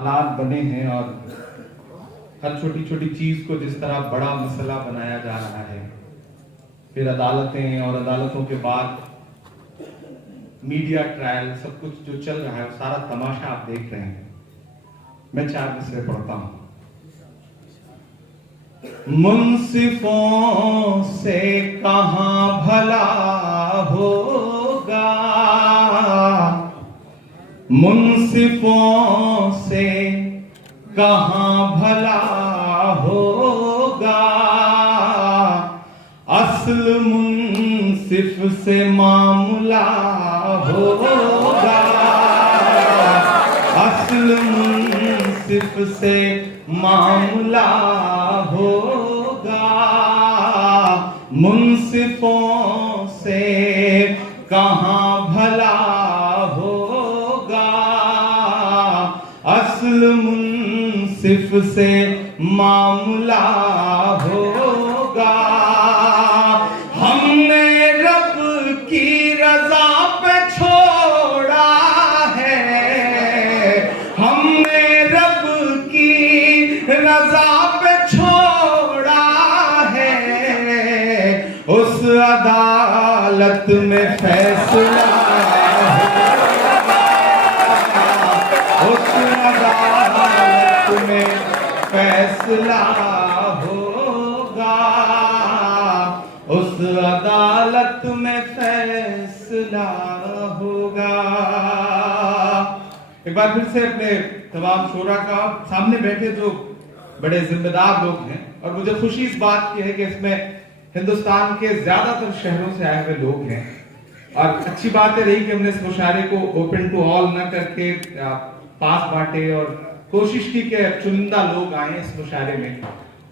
हालात बने हैं और हर छोटी छोटी चीज को जिस तरह बड़ा मसला बनाया जा रहा है, फिर अदालतें और अदालतों के बाद मीडिया ट्रायल, सब कुछ जो चल रहा है वो सारा तमाशा आप देख रहे हैं। मैं 4 मिसरे पढ़ता हूं। मुंसिफों से कहां भला होगा, मुंसिफों से कहां भला होगा, असल मुंसिफ से मामला होगा, असल मुंसिफ से मामला होगा, मुंसिफों से कहां भला होगा, असल मुंसिफ से मामला होगा। हमने रब की रजा पे छोड़ा है, हमने रब की रजा पे छोड़ा है, उस अदालत में फैसला उस अदालत में फैसला होगा, उस अदालत में फैसला होगा। एक बार फिर से अपने तमाम शोरा का सामने बैठे जो बड़े जिम्मेदार लोग हैं, और मुझे खुशी इस बात की है कि इसमें हिंदुस्तान के ज्यादातर शहरों से आए हुए लोग हैं, और अच्छी बात है रही कि हमने इस मुशायरे को ओपन टू ऑल न करके पास बांटे और कोशिश की कि चुनिंदा लोग आए इस मुशायरे में।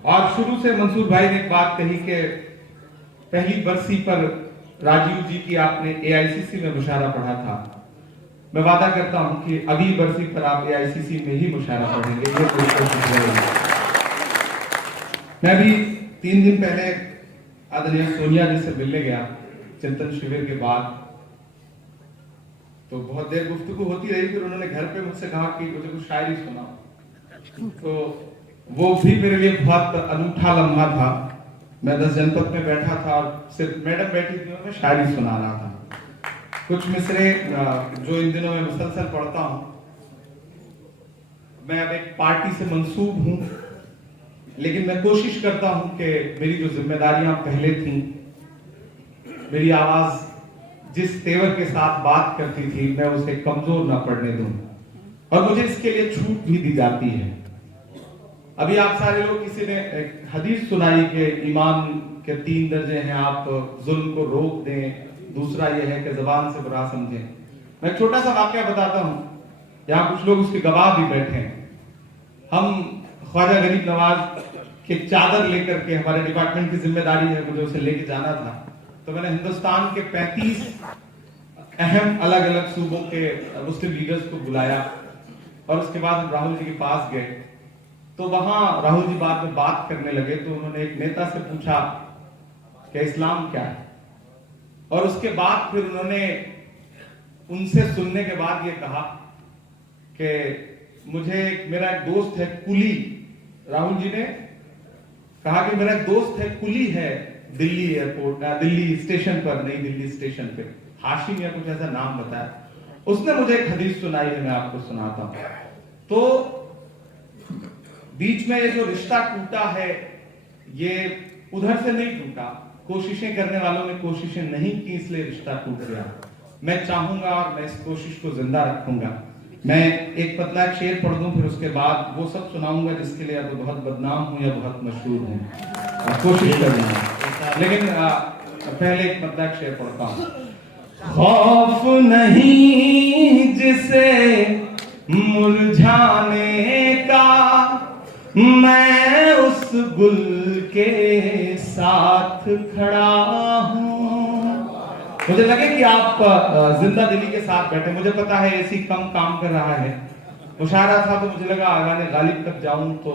और शुरू से मंसूर भाई ने एक बात कही कि पहली बरसी पर राजीव जी की आपने एआईसीसी में मुशायरा पढ़ा था। मैं वादा करता हूं कि अगली बरसी पर आप एआईसीसी में ही मुशायरा पढ़ेंगे, ये कोशिश रहेगी। मैं भी 3 दिन पहले आदरणीय सोनिया जी से मिलने गया चिंतन शिविर के बाद, तो बहुत देर गुफ्तगू होती रही। फिर उन्होंने घर पे मुझसे कहा कि मुझे कुछ शायरी सुनाओ, तो वो भी मेरे लिए बहुत अनूठा लम्हा था। मैं 10 जनपद में बैठा था और सिर्फ मैडम बैठी थी और मैं शायरी सुना रहा था। कुछ मिसरे जो इन दिनों में मुसलसल पढ़ता हूं। मैं अब एक पार्टी से मंसूब हूं, लेकिन मैं कोशिश करता हूं कि मेरी जो जिम्मेदारियां पहले थी, मेरी आवाज जिस तेवर के साथ बात करती थी, मैं उसे कमजोर ना पड़ने दूं, और मुझे इसके लिए छूट भी दी जाती है। अभी आप सारे लोग, किसी ने एक हदीस सुनाई कि ईमान के 3 दर्जे हैं, आप जुल्म को रोक दें, दूसरा यह है कि जबान से बुरा समझें। मैं एक छोटा सा वाकया बताता हूं, यहाँ कुछ लोग उसके गवाह भी बैठे हैं। हम ख्वाजा गरीब नवाज की चादर लेकर के, हमारे डिपार्टमेंट की जिम्मेदारी है, मुझे उसे लेके जाना था, तो मैंने हिंदुस्तान के 35 अहम अलग अलग सूबों के मुस्लिम लीडर्स को बुलाया, और उसके बाद हम राहुल जी के पास गए। तो वहां राहुल जी बाद में बात करने लगे, तो उन्होंने एक नेता से पूछा कि इस्लाम क्या है, और उसके बाद फिर उन्होंने उनसे सुनने के बाद ये कहा कि मुझे मेरा एक दोस्त है कुली, राहुल जी ने कहा कि मेरा एक दोस्त है कुली है दिल्ली एयरपोर्ट, दिल्ली स्टेशन पर, नई दिल्ली स्टेशन पे, हाशिम या कुछ ऐसा नाम बताया। उसने मुझे एक हदीस सुनाई है, मैं आपको सुनाता हूं। तो बीच में ये जो रिश्ता टूटा है, ये उधर से नहीं टूटा, कोशिशें करने वालों ने कोशिशें नहीं की, इसलिए रिश्ता टूट गया। मैं चाहूंगा और मैं इस कोशिश को जिंदा रखूंगा। मैं एक पतला शेर पढ़ दूं, फिर उसके बाद वो सब सुनाऊंगा जिसके लिए या तो बहुत बदनाम हूं या बहुत मशहूर हूं, कोशिश करूंगा। लेकिन पहले एक पतला शेर पढ़ता हूं। खौफ नहीं जिसे मुरझाने का, मैं उस गुल के साथ खड़ा हूं। मुझे लगे कि आप जिंदा दिली के साथ बैठे, मुझे पता है एसी कम काम कर रहा है, मुशायरा था, तो मुझे लगा आगाने गालिब तक जाऊं। तो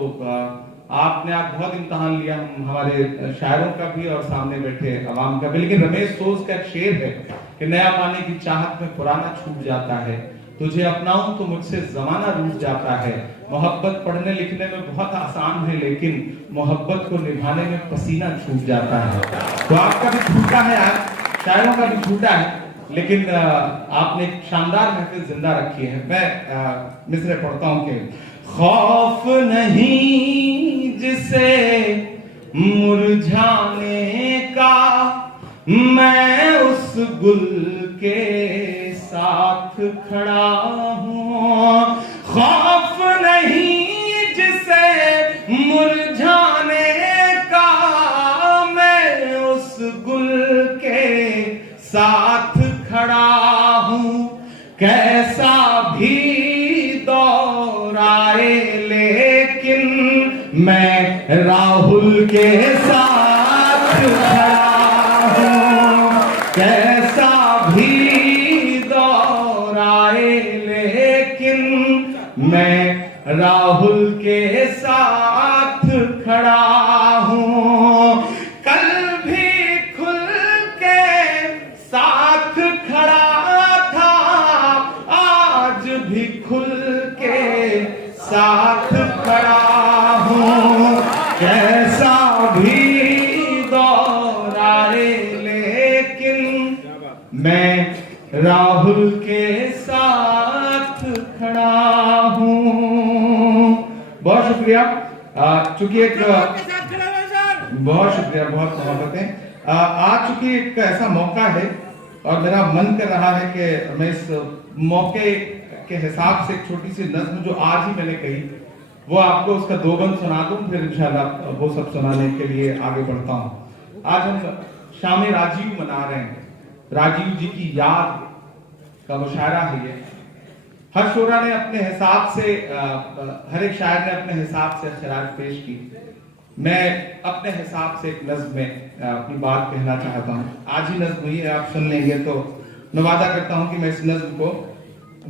आपने आप बहुत इम्तहान लिया, हम हमारे शायरों का भी और सामने बैठे अवाम का भी। लेकिन रमेश सोज का एक शेर है कि नया पाने की चाहत में पुराना छूट जाता है, तुझे अपनाऊं तो मुझसे जमाना रूठ जाता है। मोहब्बत पढ़ने लिखने में बहुत आसान है, लेकिन मोहब्बत को निभाने में पसीना छूट जाता है। तो आपका भी छूटा है, आज शायरों का भी छूटा है, लेकिन आपने एक शानदार महफिल जिंदा रखी है। मैं मिसरे पढ़ता हूं कि खौफ नहीं जिसे मुरझाने का, मैं उस गुल के साथ खड़ा हूँ। खौफ नहीं जिसे मुरझाने का, मैं उस गुल के साथ खड़ा हूँ। कैसा भी दौर आए लेकिन मैं राहुल के साथ खड़ा हूँ। कैसा भी दौर आए लेकिन मैं राहुल के साथ खड़ा हूँ। कल भी खुल के साथ खड़ा था, आज भी खुल के साथ खड़ा हूँ। कैसा भी दौर आए लेकिन मैं राहुल के साथ खड़ा हूँ। बहुत शुक्रिया। चूंकि एक बहुत शुक्रिया, बहुत मोहब्बतें। आज चूंकि एक ऐसा मौका है और मेरा मन कर रहा है कि मैं इस मौके के हिसाब से एक छोटी सी नज्म जो आज ही मैंने कही वो आपको उसका दो बंद सुना दूं, फिर इंशाल्लाह वो सब सुनाने के लिए आगे बढ़ता हूं। आज हम शाम राजीव मना रहे हैं। राजीव जी की याद का मुशायरा है ये। हर शोरा ने अपने हिसाब से, हर एक शायर ने अपने हिसाब से शरारत पेश की। मैं अपने हिसाब से एक नज्म में अपनी बात कहना चाहता हूँ। आज ही नज्म हुई है, आप सुन लेंगे तो मैं वादा करता हूँ कि मैं इस नज्म को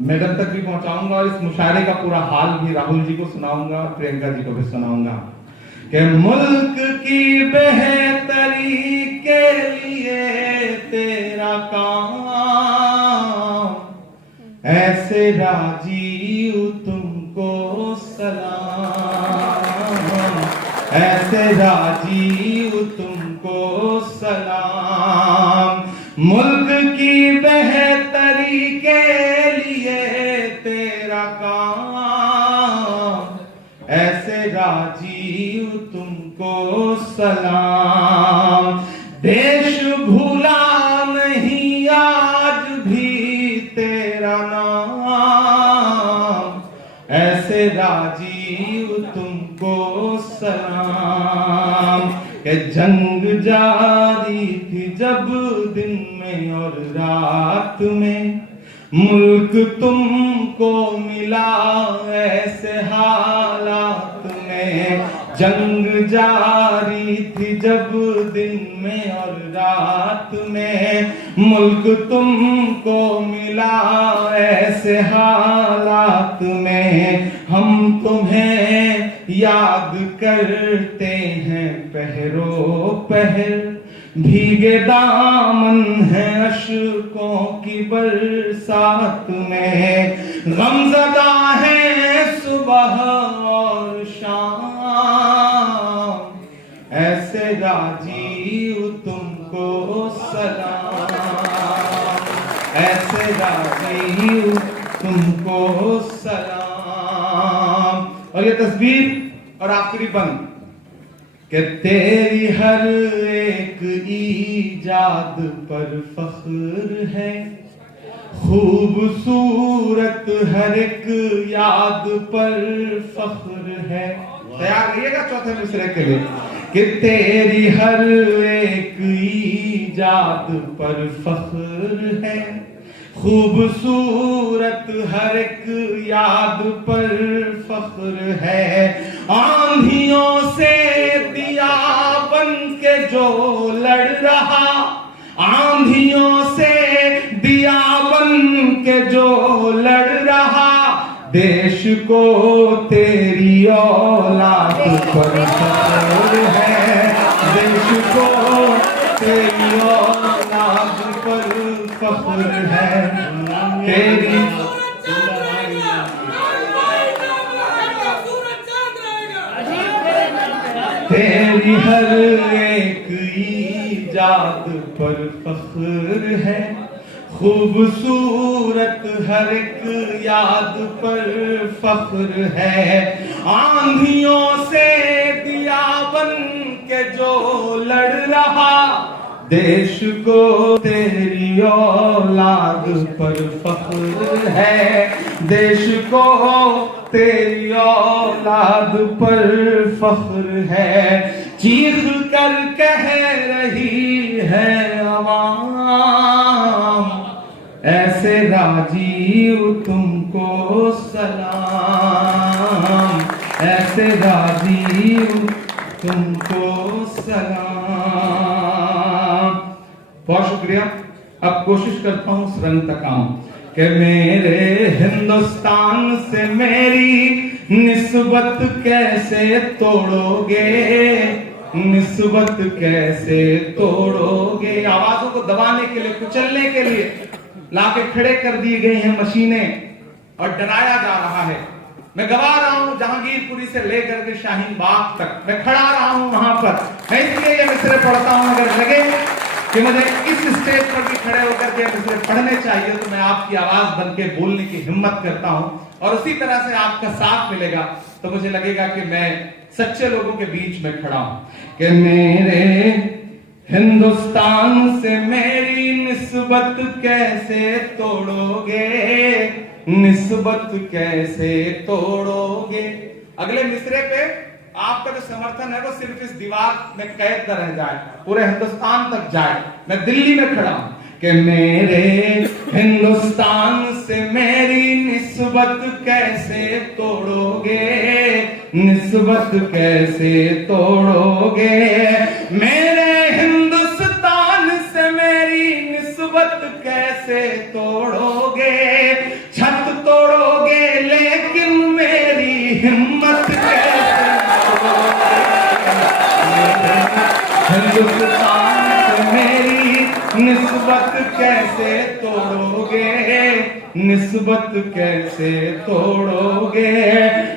मैडम तक भी पहुंचाऊंगा और इस मुशायरे का पूरा हाल भी राहुल जी को सुनाऊंगा और प्रियंका जी को भी सुनाऊंगा। कि मुल्क की बेहतरी के लिए तेरा काम, ऐसे राजीव तुमको सलाम, ऐसे राजीव तुमको सलाम। मुल्क की बेहतरी के लिए तेरा काम, ऐसे राजीव तुमको सलाम। देश भूला नहीं आज भी तेरा नाम, ऐसे राजीव तुमको सलाम। कि जंग जारी थी जब दिन में और रात में, मुल्क तुमको मिला ऐसे हालात में। जंग जारी थी जब दिन में और रात में, मुल्क तुमको मिला ऐसे हालात में। हम तुम्हें याद करते हैं पहरो पहर, भीगे दामन है अश्कों की बरसात में। गमज़दा है सुबह और शाम, ऐसे राजीव तुमको सलाम, ऐसे राजीव तुमको सलाम। और ये तस्वीर और आखिरी बंद कि तेरी हर एक ईजाद पर फख्र है, खूबसूरत हर एक याद पर फख्र है। तैयार रहिएगा चौथे मिसरे के लिए। कि तेरी हर एक ईजाद पर फख्र है, खूबसूरत हर एक याद पर फख्र है। आंधियों से दिया बन के जो लड़ रहा, आंधियों से दिया बन के जो लड़ रहा, देश को तेरी औलाद पर फख्र है, देश को तेरी औलाद पर फख्र है। तेरी तेरी हर एक ईजाद पर फख्र है, खूबसूरत हर एक याद पर फख्र है। आंधियों से दिया बन के जो लड़ रहा, देश को तेरी औलाद पर फख्र है, देश को तेरी औलाद पर फख्र है। चीख कर कह रही है अवाम, ऐसे राजीव तुमको सलाम, ऐसे राजीव तुमको सलाम। बहुत शुक्रिया। अब कोशिश करता हूं उस रंग तक आऊं कि मेरे हिंदुस्तान से मेरी निस्बत कैसे तोड़ोगे, निस्बत कैसे तोड़ोगे। आवाजों को दबाने के लिए, कुचलने के लिए लाके खड़े कर दी गई हैं मशीनें और डराया जा रहा है। मैं गवा रहा हूं जहांगीरपुरी से लेकर के शाहीन बाग तक, मैं खड़ा रहा हूं वहां पर। मैं इसलिए ये मिसरे पढ़ता हूं, अगर लगे कि मुझे इस स्टेज पर भी खड़े होकर के मिसरे पढ़ने चाहिए तो मैं आपकी आवाज बन के बोलने की हिम्मत करता हूं, और उसी तरह से आपका साथ मिलेगा तो मुझे लगेगा कि मैं सच्चे लोगों के बीच में खड़ा हूं। कि मेरे हिंदुस्तान से मेरी निस्बत कैसे तोड़ोगे, निस्बत कैसे तोड़ोगे। अगले मिसरे पे आपका जो समर्थन है वो सिर्फ इस दीवार में कैद न रह जाए, पूरे हिंदुस्तान तक जाए। मैं दिल्ली में खड़ा हूं कि मेरे हिंदुस्तान से मेरी निस्बत कैसे तोड़ोगे, निस्बत कैसे तोड़ोगे। मेरे हिंदुस्तान से मेरी निस्बत कैसे तोड़ोगे। छत तोड़ोगे लेकिन मेरी हिम्मत कैसे तोड़ोगे। हिंदुस्तान से मेरी निस्बत कैसे तोड़ोगे, निस्बत कैसे तोड़ोगे।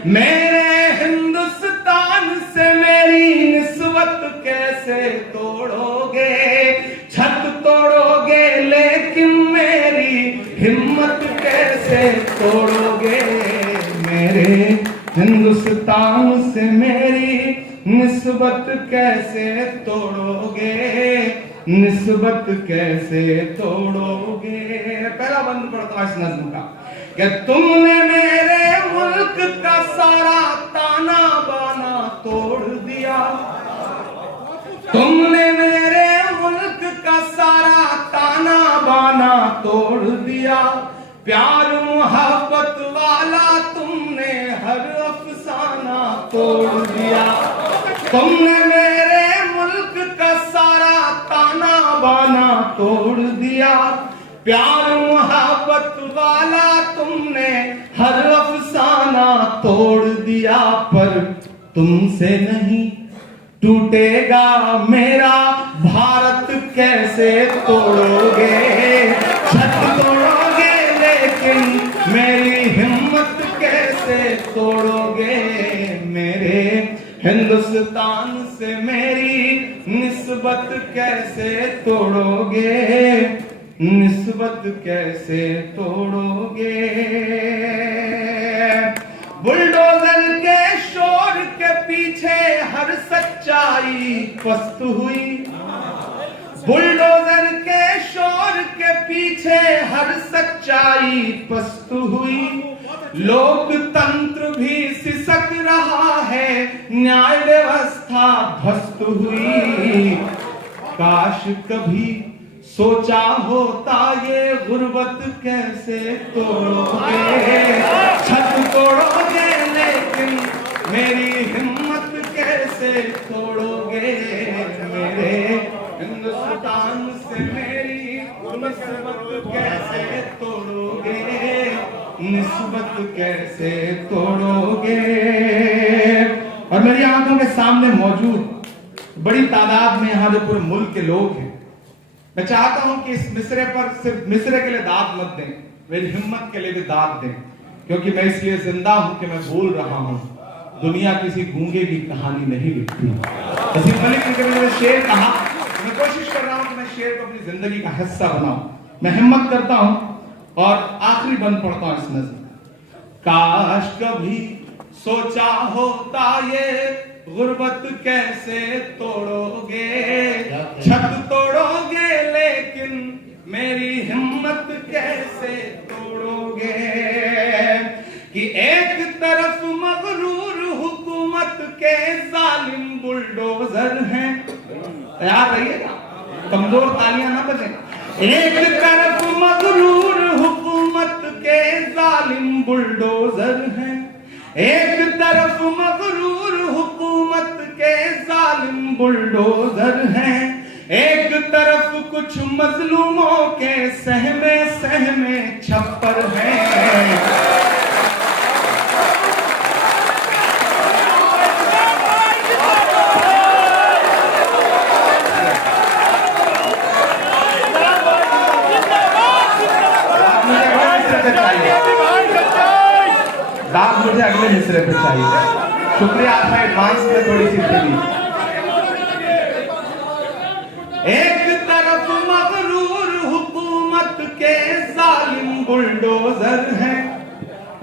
मेरे हिंदुस्तान से मेरी निस्बत कैसे तोड़ोगे। छत तोड़ोगे लेकिन मेरी हिम्मत कैसे तोड़ोगे। मेरे हिंदुस्तान से मेरी निस्बत कैसे तोड़ोगे, निस्बत कैसे तोड़ोगे। पहला बंद पढ़ता हूं इस नज्म का कि तुमने मेरे मुल्क का सारा ताना बाना तोड़ दिया, तुमने मेरे मुल्क का सारा ताना बाना तोड़ दिया। प्यार मोहब्बत वाला तुमने हर अफसाना तोड़ दिया। तुमने मेरे मुल्क का सारा ताना बाना तोड़ दिया। प्यार मोहब्बत वाला तुमने हर अफसाना तोड़ दिया। पर तुमसे नहीं टूटेगा मेरा भारत कैसे तोड़ोगे। छत तोड़ोगे लेकिन मेरी हिम्मत कैसे तोड़ोगे। मेरे हिंदुस्तान से मेरी निस्बत कैसे तोड़ोगे, निस्बत कैसे तोड़ोगे। बुलडोजर के शोर के पीछे हर सच्चाई पस्त हुई। बुलडोजर के शोर के पीछे हर सच्चाई पस्त हुई। लोकतंत्र भी सिसक रहा है, न्याय व्यवस्था ध्वस्त हुई। काश कभी सोचा होता ये गुर्बत कैसे तोड़ोगे। छत तोड़ोगे लेकिन मेरी हिम्मत कैसे तोड़ोगे। मेरे हिंदुस्तान से मेरी निस्बत कैसे तोड़ोगे, निस्बत कैसे तोड़ोगे। और मेरी आंखों के सामने मौजूद बड़ी तादाद में यहाँ जो पूरे मुल्क के लोग हैं, मैं चाहता हूं कि इस मिसरे पर सिर्फ मिसरे के लिए दाद मत दें, मेरी हिम्मत के लिए भी दाद दें, क्योंकि मैं इसलिए जिंदा हूं कि मैं बोल रहा हूं। दुनिया किसी गूंगे की कहानी नहीं लिखती। वसीम मलिक ने मैंने शेर कहा, मैं कोशिश कर रहा हूं कि मैं शेर को अपनी जिंदगी का हिस्सा बनाऊं। मैं हिम्मत करता हूं और आखिरी बंद पढ़ता हूं इस नज़्म। काश कभी सोचा होता ये गुर्बत कैसे तोड़ोगे, छत तोड़ोगे लेकिन मेरी हिम्मत कैसे तोड़ोगे, कि एक तरफ मगरूर हुकूमत के जालिम बुलडोजर हैं। तैयार रहिएगा, कमजोर तालियां ना बजें। एक तरफ मगरूर हुकूमत के जालिम बुलडोजर हैं, एक तरफ मगरूर हुकूमत के जालिम बुलडोजर हैं, एक तरफ कुछ मजलूमों के सहमे सहमे छप्पर हैं। दाद मुझे अगले मिसरे पे चाहिए। शुक्रिया आपका एडवांस में थोड़ी सी थी। एक तरफ मगरूर हुकूमत के जालिम बुलडोजर हैं।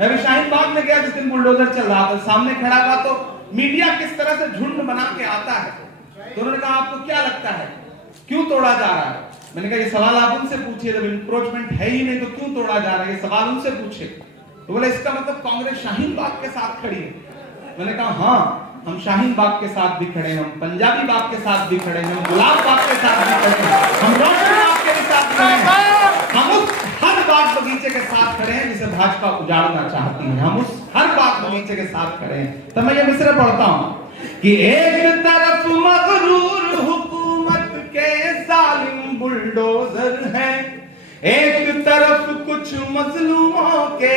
मैं भी शाहीन बाग में गया जिस दिन बुलडोजर चल रहा था, सामने खड़ा हुआ तो मीडिया किस तरह से झुंड बना के आता है, तो उन्होंने कहा आपको क्या लगता है क्यों तोड़ा जा रहा है? मैंने कहा ये सवाल आप उनसे पूछिए, जब इंक्रोचमेंट है ही नहीं तो क्यों तोड़ा जा रहा है, ये सवाल उनसे पूछे। तो बोले इसका मतलब कांग्रेस शाहीन बाग के साथ खड़ी है। मैंने कहा हाँ, हम शाहीन बाग के साथ भी खड़े हैं, हम पंजाबी बाग के साथ भी खड़े हैं, हम गुलाब बाग के साथ भी खड़े हैं, हम रोशनी बाग के साथ खड़े हैं, हम उस हर बाग बगीचे के साथ खड़े हैं जिसे भाजपा उजाड़ना चाहती है। हम उस हर बाग बगीचे के साथ खड़े हैं। तो मैं ये मिसरे पढ़ता हूं कि एक तरफ मगरूर हुकूमत के जालिम बुलडोजर हैं, एक तरफ कुछ मजलूमों के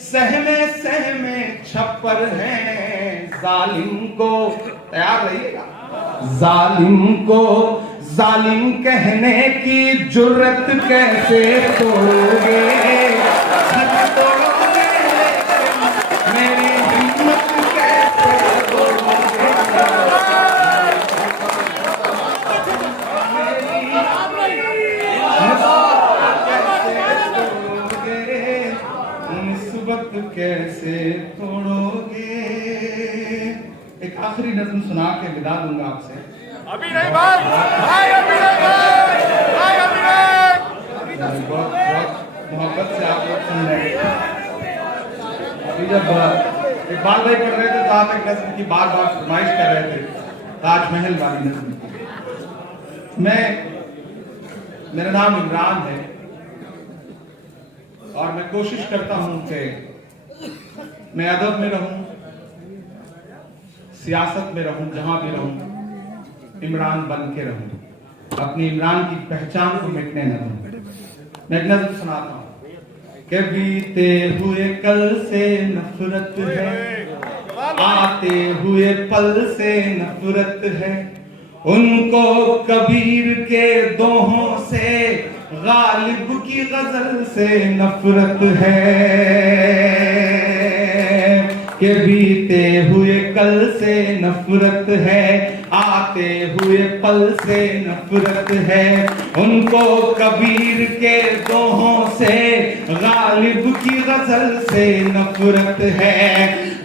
सहमे सहमे छप्पर हैं। जालिम को, तैयार रहिएगा, जालिम को जालिम कहने की जुर्रत कैसे तोड़ोगे, छत तोड़ोगे मेरी हिम्मत कैसे तोड़ोगे, कैसे तोड़ोगे। एक आखिरी नज़्म सुना के विदा दूंगा आपसे। अभी नहीं भाई, अभी नहीं भाई, अभी नहीं। बहुत मोहब्बत से आप लोग सुन रहे हैं। अभी जब इकबाल भाई पढ़ रहे थे तो आप एक नज़्म की बार बार फरमाइश कर रहे थे, ताजमहल वाली नज़्म। मेरा नाम इमरान है और मैं कोशिश करता हूं कि मैं अदब में रहूं, सियासत में रहूं, जहां भी रहूं इमरान बन के रहूं, अपनी इमरान की पहचान को मिटने न दूं। मैं एक नज़्म सुनाता हूं कि बीते हुए कल से नफरत है, आते हुए पल से नफरत है, उनको कबीर के दोहों से गालिब की गजल से नफरत है, कि बीते हुए कल से नफरत है, आते हुए पल से नफरत है, उनको कबीर के दोहों से गालिब की गजल से नफरत है।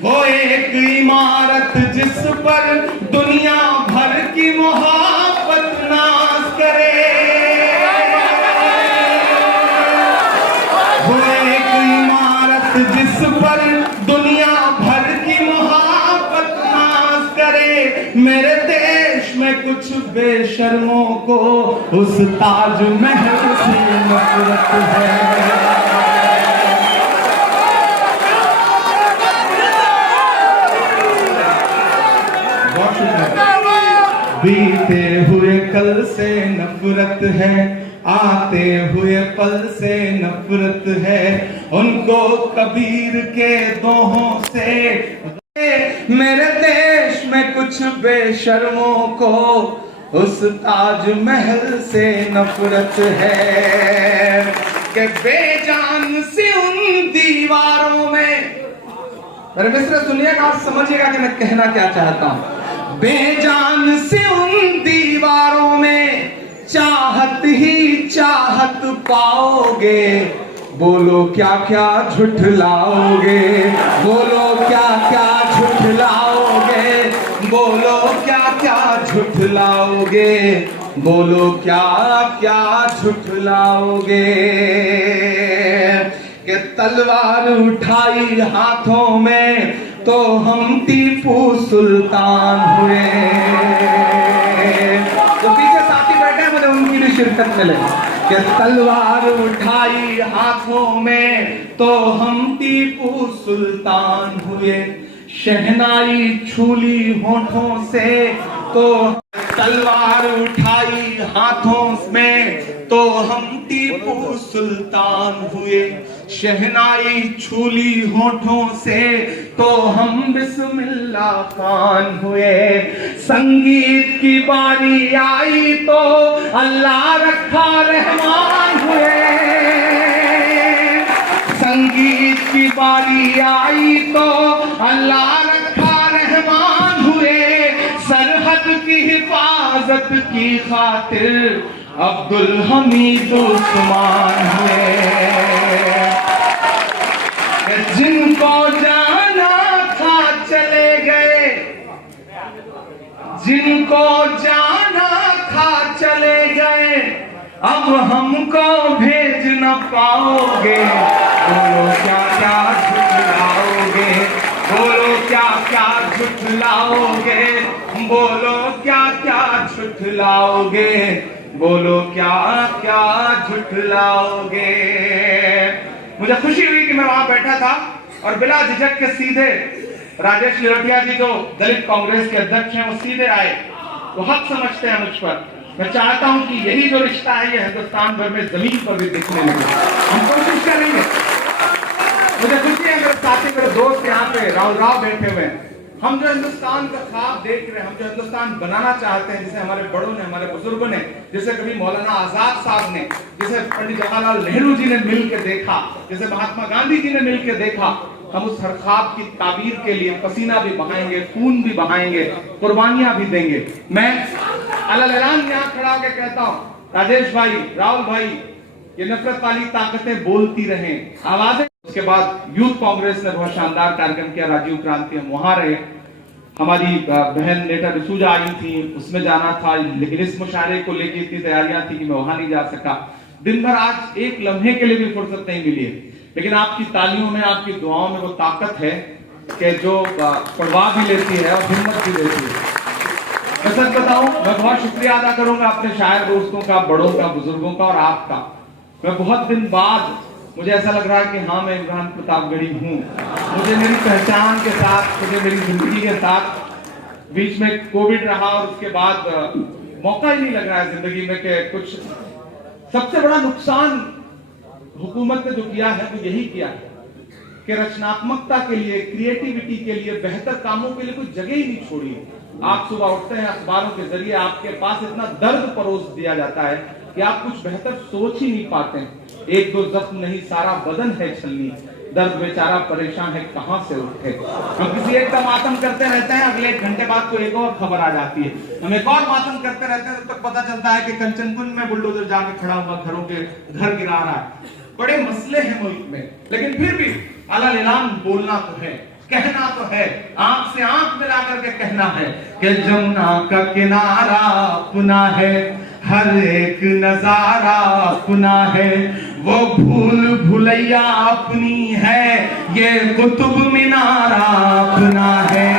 वो एक इमारत जिस पर दुनिया भर की मोहब्बत नाज करे, वो एक इमारत जिस पर दुनिया भर की मोहब्बत नाज करे, मेरे देश में कुछ बेशर्मों को उस ताजमहल से नफरत है। बीते हुए कल से नफरत है, आते हुए पल से नफरत है, उनको कबीर के दोहों से, मेरे देश में कुछ बेशर्मों को उस ताजमहल से नफरत है, कि बेजान सी उन दीवारों में मेरे मित्र सुनिएगा और समझिएगा कि मैं कहना क्या चाहता हूं। बेजान से उन दीवारों में चाहत ही चाहत पाओगे, बोलो क्या क्या झुठलाओगे, बोलो क्या क्या झुठलाओगे, बोलो क्या क्या झुठलाओगे, बोलो क्या क्या झुठलाओगे। कि तलवार उठाई हाथों में तो हम टीपू सुल्तान हुए। तो पीछे साथी बैठे हैं, मुझे उनकी भी शिरकत मिले। कि तलवार उठाई हाथों में तो हम टीपू सुल्तान हुए, शहनाई छूली होठों से तो तलवार उठाई हाथों में तो हम टीपू सुल्तान हुए, शहनाई छूली होठों से तो हम बिस्मिल्लाह खान हुए। संगीत की बारी आई तो अल्लाह रखा रहमान हुए, संगीत की बारी आई तो अल्लाह रखा रहमान हुए। सरहद की हिफाजत की खातिर अब्दुल हमीद उस्मान हुए। जिनको जाना था चले गए, जिनको जाना था चले गए, अब हमको भेज न पाओगे, बोलो क्या क्या झुठलाओगे, बोलो क्या क्या झुठलाओगे, बोलो क्या क्या झुठलाओगे, बोलो क्या क्या झुठलाओगे। मुझे खुशी हुई कि मैं वहां बैठा था और बिना झिझक के सीधे राजेश लिलोटिया जी जो दलित कांग्रेस के अध्यक्ष हैं वो सीधे आए, वो हक समझते हैं मुझ पर। मैं चाहता हूं कि यही जो रिश्ता है ये हिंदुस्तान भर में जमीन पर भी दिखने लगे, हम कोशिश करेंगे। मुझे खुशी है मेरे साथी मेरे दोस्त यहाँ पे राहुल राव बैठे हुए हैं। हम जो हिंदुस्तान का ख्वाब देख रहे हैं, हम जो हिंदुस्तान बनाना चाहते हैं, जिसे हमारे बड़ों ने हमारे बुजुर्गों ने, जिसे कभी मौलाना आजाद साहब ने, जिसे पंडित जवाहरलाल नेहरू जी ने मिल के देखा, जिसे महात्मा गांधी जी ने मिल के देखा, हम उस हर ख्वाब की ताबीर के लिए पसीना भी बहाएंगे, खून भी बहाएंगे, कुर्बानियां भी देंगे। मैं अलग-अलग यहाँ खड़ा होकर कहता हूँ, राजेश भाई, राहुल भाई, ये नफरत वाली ताकतें बोलती रहें, आवाजें। उसके बाद यूथ कांग्रेस ने बहुत शानदार कार्यक्रम किया, राजीव क्रांति, हम वहां रहे। हमारी बहन नेता रसूजा आई थी, उसमें जाना था, लेकिन इस मुशायरे को लेकर इतनी तैयारियां थी कि मैं वहां नहीं जा सका। दिन भर आज एक लम्हे के लिए भी फुर्सत नहीं मिली है, लेकिन आपकी तालियों में, आपकी दुआओं में वो ताकत है कि जो पढ़वा भी लेती है और हिम्मत भी देती है। मैं सच बताऊं, मैं बहुत शुक्रिया अदा करूंगा अपने शायर दोस्तों का, बड़ों का, बुजुर्गों का और आपका। मैं बहुत दिन बाद मुझे ऐसा लग रहा है कि हाँ, मैं इमरान प्रतापगढ़ी हूँ। मुझे मेरी पहचान के साथ, मुझे मेरी जिंदगी के साथ, बीच में कोविड रहा और उसके बाद मौका ही नहीं लग रहा है जिंदगी में कि कुछ। सबसे बड़ा नुकसान हुकूमत ने जो किया है वो यही किया है कि रचनात्मकता के लिए, क्रिएटिविटी के लिए, बेहतर कामों के लिए कोई जगह ही नहीं छोड़ी। आप सुबह उठते हैं, अखबारों के जरिए आपके पास इतना दर्द परोस दिया जाता है कि आप कुछ बेहतर सोच ही नहीं पाते। एक दो जख्म नहीं, सारा बदन है छलनी, दर्द बेचारा परेशान है कहां से उठे। हम किसी एक का मातम करते रहते हैं, अगले 1 घंटे बाद कोई एक और खबर आ जाती है, हम एक और मातम करते रहते हैं, तब तक पता चलता है कि कंचनकुंज में बुलडोजर जाके खड़ा हुआ घरों के घर गिरा रहा है। बड़े मसले हैं मुल्क में, लेकिन फिर भी अलग ऐलान बोलना तो है, कहना तो है, आंख से आंख मिला करके कहना है कि जमुना का किनारा अपना है, हर एक नजारा अपना है, वो भूल भुलैया अपनी है, ये कुतुब मीनारा अपना है।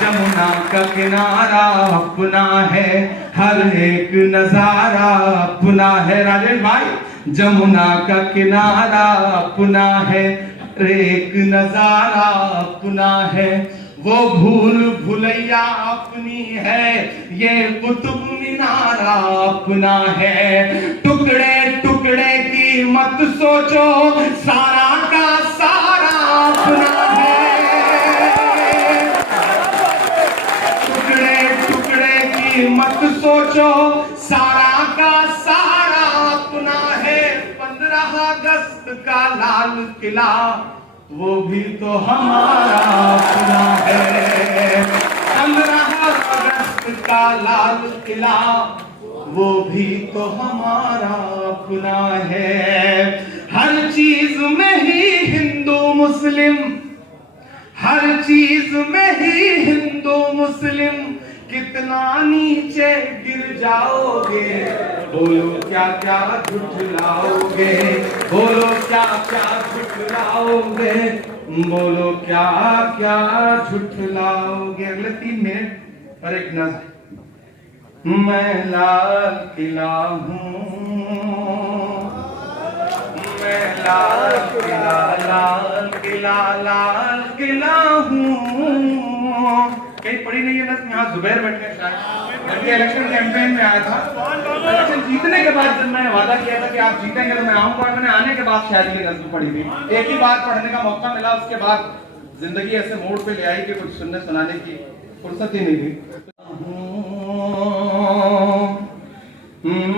जमुना का किनारा अपना है, हर एक नजारा अपना है। राजेश भाई, जमुना का किनारा अपना है, हर एक नजारा अपना है, वो भूल भुलैया अपनी है, ये कुतुब मीनारा अपना है। टुकड़े टुकड़े की मत सोचो, सारा का सारा अपना है। टुकड़े टुकड़े की मत सोचो, सारा का सारा अपना है। 15 अगस्त का लाल किला वो भी तो हमारा अपना है। 15 अगस्त का लाल किला वो भी तो हमारा अपना है। हर चीज में ही हिंदू मुस्लिम, हर चीज में ही हिंदू मुस्लिम, कितना नीचे गिर जाओगे, बोलो क्या क्या झुठलाओगे, बोलो क्या क्या झुठलाओगे, बोलो क्या क्या झुठलाओगे। अगले 3 मिनट और एक नज़र। मैं लाल किला हूँ, मैं लाल किला, लाल किला, लाल किला हूँ। कहीं पढ़ी नहीं है ना, यहाँ जुबैर बैठे शायद, जबकि इलेक्शन कैंपेन में आया था। इलेक्शन जीतने के बाद जब मैंने वादा किया था कि आप जीतेंगे तो मैं आऊंगा, मैंने आने के बाद शायद ये नज़्म पढ़ी थी। एक ही बार पढ़ने का मौका मिला, उसके बाद जिंदगी ऐसे मोड़ पे ले आई कि कुछ सुनने सुनाने की फुर्सत ही नहीं थी।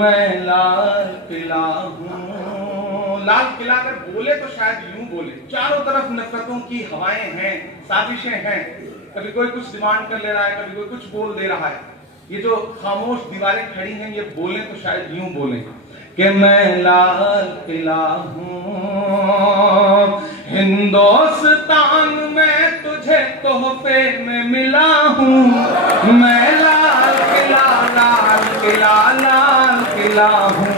मैं लाल किला हूँ। लाल किला अगर बोले तो शायद यूं बोले, चारों तरफ नफरतों की हवाएं हैं, साजिशें हैं। कभी कोई कुछ डिमांड कर ले रहा है, कभी कोई कुछ बोल दे रहा है। ये जो खामोश दीवारें खड़ी हैं, ये बोले तो शायद यूं बोले कि मैं लाल किला हूँ, हिंदुस्तान में तुझे तोहफे में मिला हूँ। मैं लाल किला, लाल किला, लाल किला हूँ,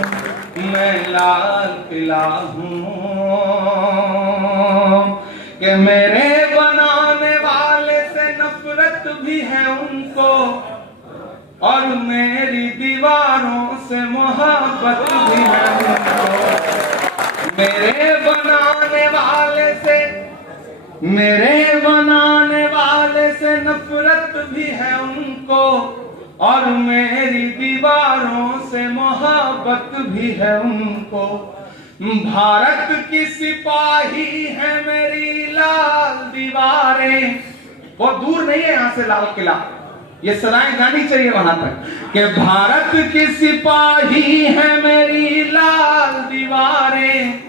मैं लाल किला हूँ कि मेरे बनाने वाले से नफरत भी है उनको, और मेरी दीवारों से मोहब्बत भी है उनको। मेरे बनाने वाले से, मेरे बनाने वाले से नफरत भी है उनको, और मेरी दीवारों से मोहब्बत भी है उनको। भारत की सिपाही है मेरी लाल दीवारें। बहुत दूर नहीं है यहाँ से लाल किला, ये सदाएं जानी चाहिए वहां तक कि भारत की सिपाही है मेरी लाल दीवारें,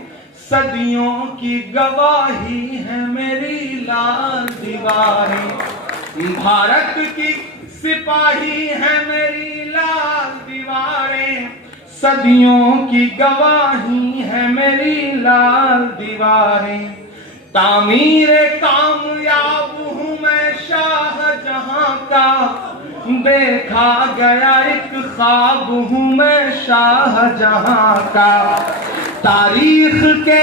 सदियों की गवाही है मेरी लाल दीवारें। भारत की सिपाही है मेरी लाल दीवारें, सदियों की गवाही है मेरी लाल दीवारें। तामीर कामयाब हूँ मैं शाहजहां का, देखा गया एक ख्वाब हूँ मैं शाहजहां का। तारीख के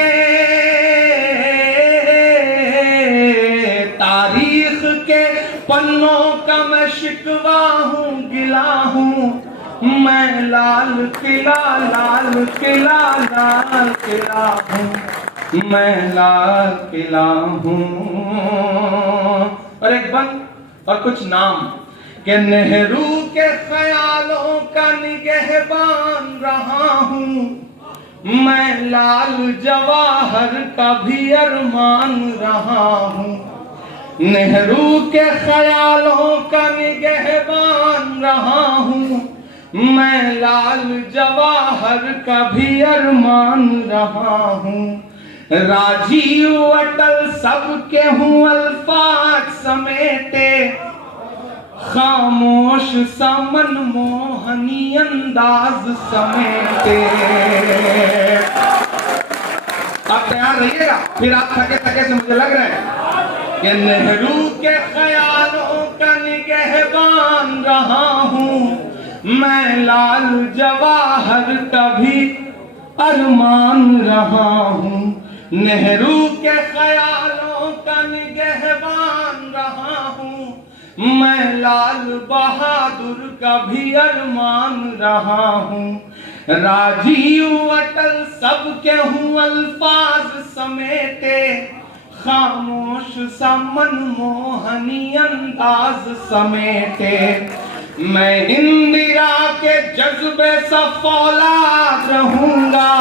पन्नों का मैं शिकवा हूँ, गिला हूँ। मैं लाल किला, लाल किला, लाल किला हूँ, मैं लाल किला हूँ। और एक बंद और कुछ नाम कि नेहरू के ख्यालों का निगहबान रहा हूँ, मैं लाल जवाहर का भी अरमान रहा हूँ। नेहरू के ख्यालों का निगहबान रहा हूँ, मैं लाल जवाहर का भी अरमान रहा हूँ। राजीव अटल सबके हूँ अल्फाज समेटे, खामोश समन मोहनी अंदाज समेटे। आप तैयार रहिएगा, फिर आप थके थके से मुझे लग रहे हैं कि नेहरू के ख्यालों का निगहबान रहा हूँ, मैं लाल जवाहर का भी अरमान रहा हूँ। नेहरू के ख्यालों का निगहबान रहा हूँ, मैं लाल बहादुर का भी अरमान रहा हूँ। राजीव अटल सबके हूँ अल्फाज समेटे, खामोश समन मोहनी अंदाज समेटे। मैं इंदिरा के जज्बे सा फौलाद रहूंगा।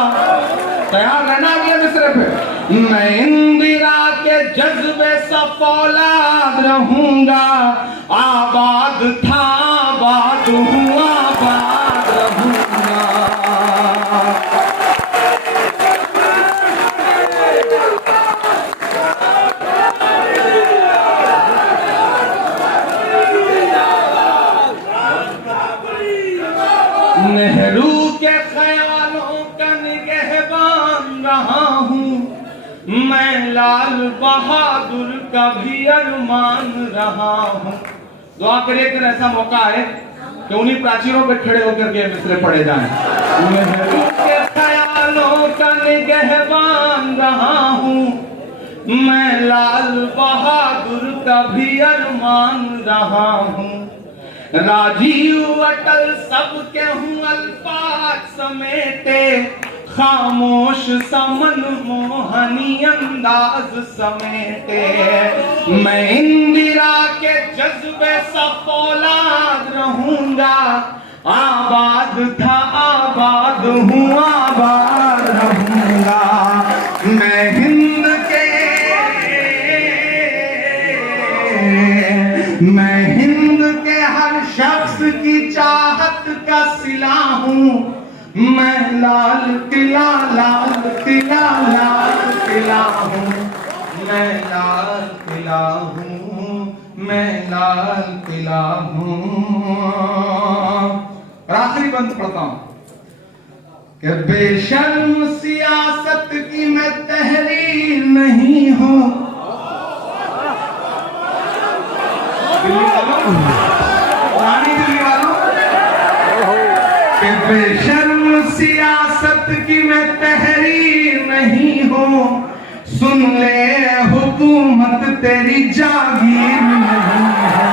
तैयार रहना अगले मिसरे पे। मैं इंदिरा के जज्बे सा फौलाद रहूंगा, आबाद था आबाद हूँ आबाद रहूंगा। बहादुर का भी अरमान रहा हूँ। दुआ करिए कि ऐसा मौका है कि उन्हीं प्राचीरों पे खड़े होकर के मिसरे पढ़े जाएं। उनके ख्यालों का निगहबान रहा हूँ, मैं लाल बहादुर का भी अरमान रहा हूँ। राजीव अटल सबके हूँ अल्फाज समेटे, खामोश समन मोहनी अंदाज समेटे। मैं इंदिरा के जज्बे सा फौलाद रहूंगा, आबाद था आबाद हूँ आबाद रहूंगा। मैं हिंद के हर शख्स की चाहत का सिला हूँ, मैं लाल किला लाल किला लाल किला हूँ, मैं लाल किला हूँ, मैं लाल किला हूँ। और आखिरी बंद पढ़ता हूँ कि बेशर्म सियासत की मैं तहरीर नहीं हूँ। दिल्ली वालों कि बेशर्म सियासत की मैं तहरीर नहीं हूँ, सुन ले हुकूमत तेरी जागीर नहीं है।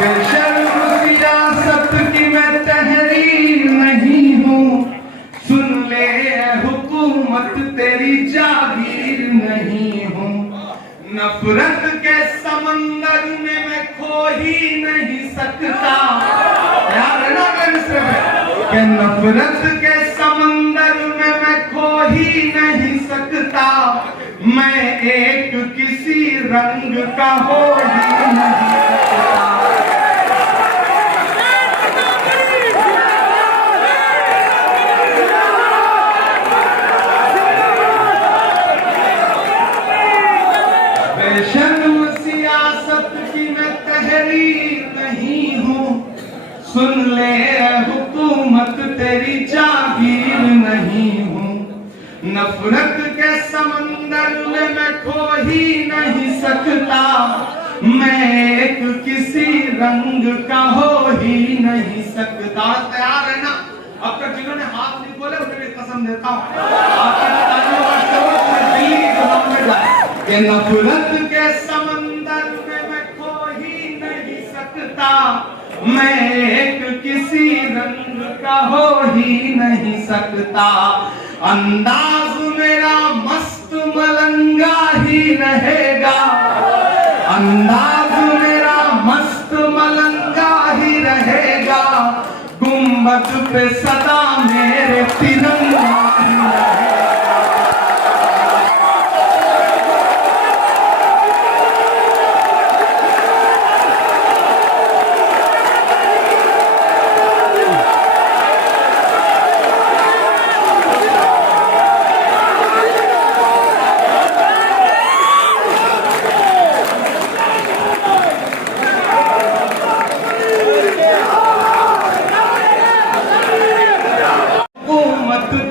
बेशर्म सियासत की मैं तहरीर नहीं हूँ, सुन ले हुकूमत तेरी जागीर नहीं हूँ। नफरत के समंदर में मैं खो ही नहीं सकता, याद है ना कि नफरत के समंदर में मैं खो ही नहीं सकता, मैं एक किसी रंग का हो ही नहीं सकता। बेशर्म सियासत की मैं तहरीर नहीं हूँ, सुन ले हुकूमत तेरी जागीर नहीं हूँ। नफरत के समंदर में मैं खो ही नहीं सकता, मैं एक किसी रंग का हो ही नहीं सकता। तैयार है ना? अब तक जिन्होंने हाथ नहीं खोले उन्हें भी कसम देता हूँ, कि नफरत के समंदर में मैं खो ही नहीं सकता, मैं एक किसी रंग का हो ही नहीं सकता। अंदाज मेरा मस्त मलंगा ही रहेगा, अंदाज मेरा मस्त मलंगा ही रहेगा, गुंबद पे सदा मेरे तिरंगा ही रहेगा।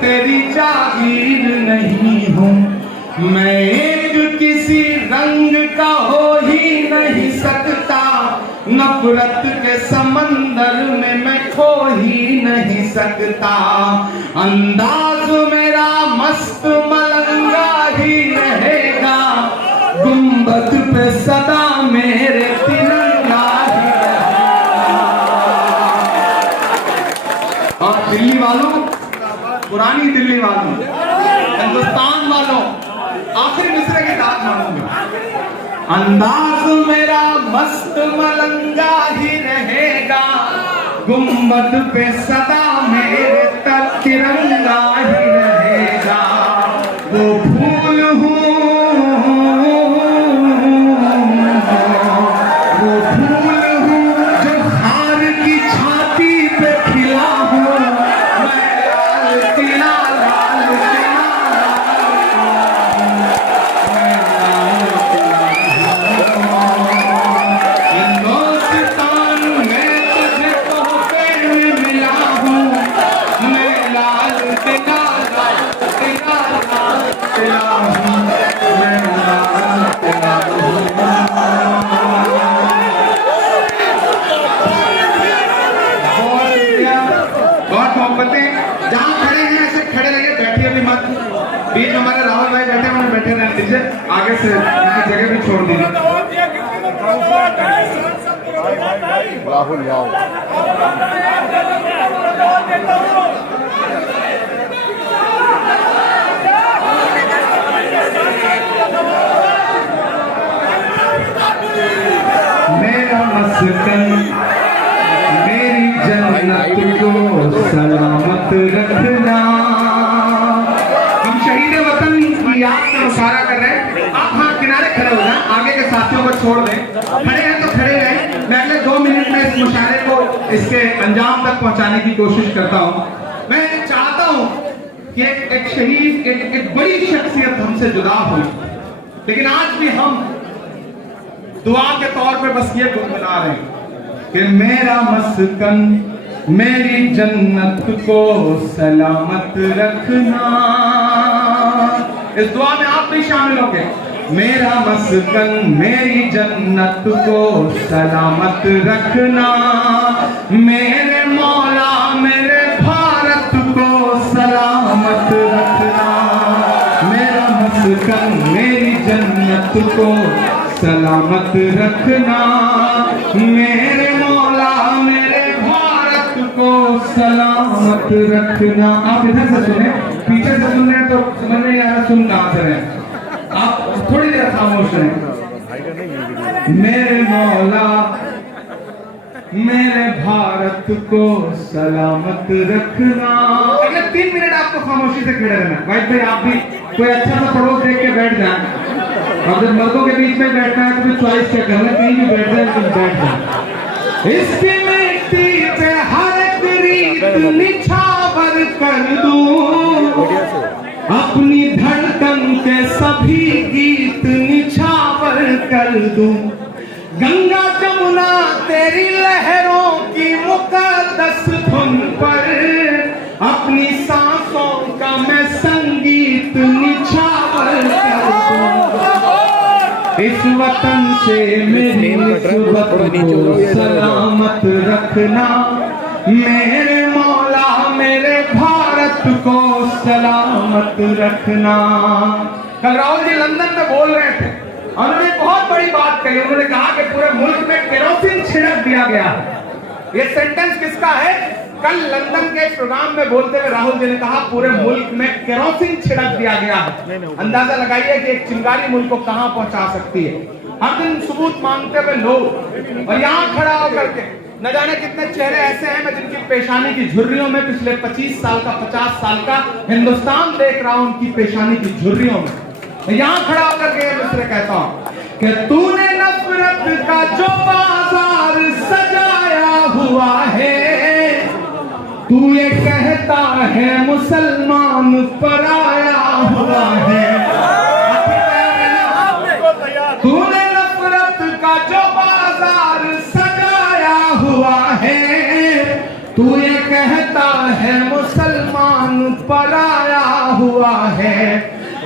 तेरी जागीर नहीं हूँ, मैं एक किसी रंग का हो ही नहीं सकता, नफरत के समंदर में मैं खो ही नहीं सकता। अंदाज मेरा मस्त मलंगा ही रहेगा, गुंबद पे सदा मेरे तिरंगा ही रहेगा। और दिल्ली वालों, पुरानी दिल्ली वालों, हिंदुस्तान वालों, आखिरी मिसरे की दाद मानूंगा। अंदाज मेरा मस्त मलंगा ही रहेगा, गुंबद पे सदा मेरे तक तिरंगा ही रहेगा। वो फूल हूँ, वो फूल हूँ जो हार की छाती पे खिला हूँ, राहुल वाओ। मेरा मस्कन मेरी जन्नत को सलामत रखना। हम शहीद वतन की याद में मुशायरा कर रहे हैं। आप हाँ किनारे खड़े हो जाएं, आगे के साथियों को छोड़ दें। खड़े हैं तो खड़े हैं। मैं अगले 2 मिनट में इस मुशायरे को इसके अंजाम तक पहुंचाने की कोशिश करता हूं। मैं चाहता हूं कि एक शहीद एक बड़ी शख्सियत हमसे जुदा हुई, लेकिन आज भी हम दुआ के तौर पे बस ये गुनगुना रहे हैं कि मेरा मस्कन मेरी जन्नत को सलामत रखना। इस दुआ में आप भी शामिल होंगे। मेरा मस्कन मेरी जन्नत को सलामत रखना। मेरे मौला मेरे भारत को सलामत रखना। मेरा मस्कन मेरी जन्नत को सलामत रखना। मेरे मौला मेरे भारत को सलामत रखना। आप इधर से सुने, पीछे से सुन रहे हैं तो समझ नहीं आ रहा सुन कहां से रहे। आप थोड़ी देर खामोश रहें। मेरे मौला मेरे भारत को सलामत रखना। अगले 3 मिनट आपको खामोशी से खड़े रहना। भाई आप भी कोई अच्छा सा पड़ोस देख के बैठ जाए। और जब मर्दों के बीच में बैठना है तो फिर चॉइस क्या करना, कहीं भी बैठ जाए तुम बैठ जाए। इसकी मिट्टी पे हर एक रीत निछावर कर दूं, अपनी धड़कन के सभी गीत निछावर कर दूं। गंगा जमुना तेरी लहरों की मुकद्दस धुन पर अपनी सांसों का मैं संगीत निछावर कर दूं। इस वतन से मेरी निस्बत को सलामत रखना। मेरे मौला मेरे भारत को सलामत रखना। कल राहुल जी लंदन में बोल रहे थे और उन्होंने बहुत बड़ी बात कही। उन्होंने कहा कि पूरे मुल्क में केरोसिन छिड़क दिया गया। ये सेंटेंस किसका है? कल लंदन के प्रोग्राम में बोलते हुए राहुल जी ने कहा पूरे मुल्क में केरोसिन छिड़क दिया गया है। अंदाजा लगाइए कि एक चिंगारी मुल्क को कहां पहुंचा सकती है। हर दिन सबूत मांगते हुए लोग, और यहां खड़ा होकर के न जाने कितने चेहरे ऐसे हैं मैं जिनकी पेशानी की झुर्रियों में पिछले 25 साल का 50 साल का हिंदुस्तान देख रहा हूं, उनकी पेशानी की झुर्रियों में। यहां खड़ा होकर के मिस्र कहता हूं कि तूने नफरत का जो बाजार सजाया हुआ है, तू ये कहता है मुसलमान पराया हुआ है। तूने नफरत का जो बाजार सजाया हुआ है, तू ये कहता है मुसलमान पराया हुआ है।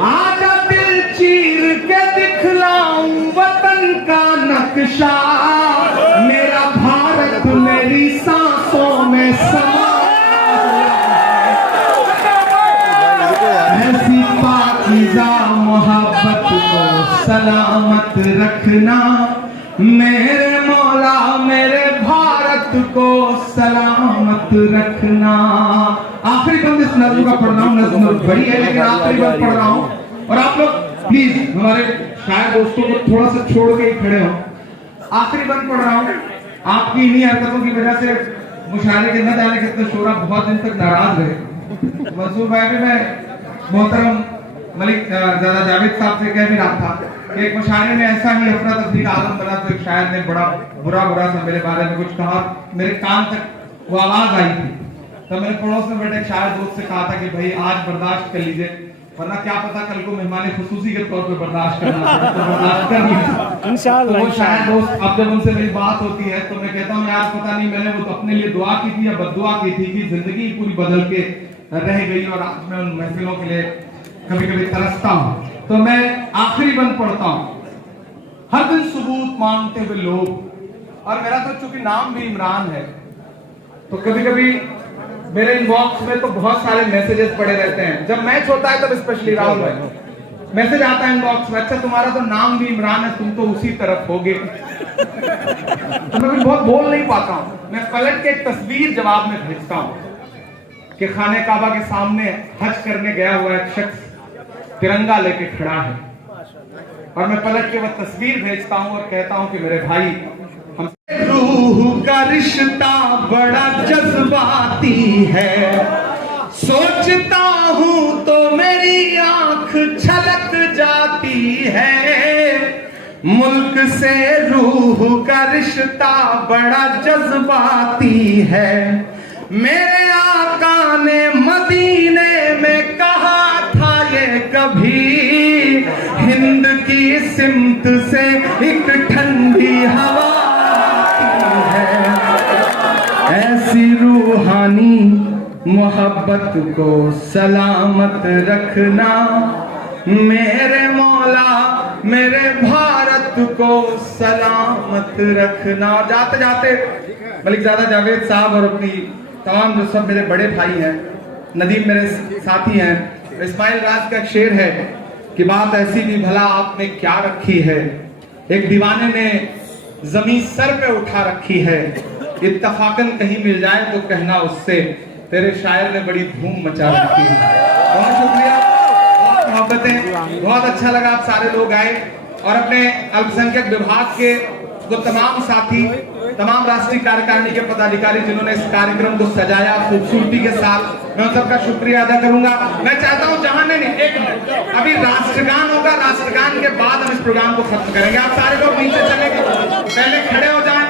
आजा दिल चीर के दिखलाऊं वतन का नक्शा, मेरा भारत मेरी सांसों में समा। ऐसी पाकीज़ा मोहब्बत को सलामत रखना। मेरे मौला मेरे भारत को सलामत रखना। आखिरी बंद इस नज़्म का पढ़ रहा हूँ। नज़्म बड़ी है लेकिन आखिरी बंद पढ़ रहा हूँ और आप लोग प्लीज हमारे शायर दोस्तों को थोड़ा सा छोड़ के ही खड़े हो। आखिरी बंद पढ़ रहा हूँ। आपकी इन्हीं हरकतों की वजह से मुशायरे के न जाने कितने शोरा बहुत दिन तक नाराज रहे। मंसूर भाई भी मैं मोहतरम मलिक जावेद साहब से कह भी रहा था कि एक मुशायरे में ऐसा ही अफरा तफरी का आलम बना तो एक शायर ने बड़ा बुरा सा मेरे बारे में कुछ कहा। मेरे कान तक वो आवाज आई थी तो मैंने पड़ोस में बैठे एक शायर दोस्त से कहा था कि भाई आज बर्दाश्त कर लीजिए, वरना क्या पता कल को मेहमान खुसूसी के तौर पे बर्दाश्त करना पड़े। तो बर्दाश्त कर लीजिए इंशाअल्लाह। तो वो शायर दोस्त अब जब उनसे मेरी बात होती है तो मैं कहता हूँ यार पता नहीं मैंने वो तो अपने लिए दुआ की थी या बद्दुआ की थी कि जिंदगी पूरी बदल के रह गई और आज मैं उन महफिलों के लिए कभी कभी तरसता हूँ। तो मैं आखिरी बंद पढ़ता हूँ। हर दिन सबूत मांगते हुए लोग, और मेरा तो चूंकि नाम भी इमरान है तो कभी कभी मेरे इनबॉक्स में तो बहुत सारे मैसेजेस पड़े रहते हैं। जब मैच होता है तब स्पेशली राहुल भाई मैसेज आता है इनबॉक्स में, अच्छा तुम्हारा तो नाम भी इमरान है, तुम तो उसी तरफ होगे। तो मैं भी बहुत बोल नहीं पाता हूं, मैं पलट के एक तस्वीर जवाब में भेजता हूं कि खाने काबा के सामने हज करने गया हुआ एक शख्स तिरंगा लेके खड़ा है, और मैं पलट के वह तस्वीर भेजता हूं और कहता हूं कि मेरे भाई, हम रूह का रिश्ता बड़ा जज्बाती है, सोचता हूं तो मेरी आंख छलक जाती है, मुल्क से रूह का रिश्ता बड़ा जज्बाती है, मेरे आका ने मदीने में कहा था ये कभी, हिंद की सिमत से एक ठंडी हवा आती है, ऐसी रूहानी मोहब्बत को सलामत रखना, मेरे मौला मेरे भारत को सलामत रखना। जाते जाते मलिकजादा जावेद साहब और अपनी तमाम जो सब मेरे बड़े भाई हैं, नदीम मेरे साथी हैं, इस्माइल राज का एक शेर है कि बात ऐसी भी भला आपने क्या रखी है, एक दीवाने ने जमीन सर पे उठा रखी है, इत्तफाकन कहीं मिल जाए तो कहना उससे, तेरे शायर ने बड़ी धूम मचा रखी है। बहुत शुक्रिया, बहुत मोहब्बतें, बहुत अच्छा लगा आप सारे लोग आए, और अपने अल्पसंख्यक विभाग के वो तमाम साथी, तमाम राष्ट्रीय कार्यकारिणी के पदाधिकारी जिन्होंने इस कार्यक्रम को सजाया खूबसूरती के साथ, मैं उन सबका शुक्रिया अदा करूंगा। मैं चाहता हूं जहां नहीं, एक मिनट, अभी राष्ट्रगान होगा, राष्ट्रगान के बाद हम इस प्रोग्राम को खत्म करेंगे। आप सारे लोग नीचे चलेंगे, पहले खड़े हो जाएं।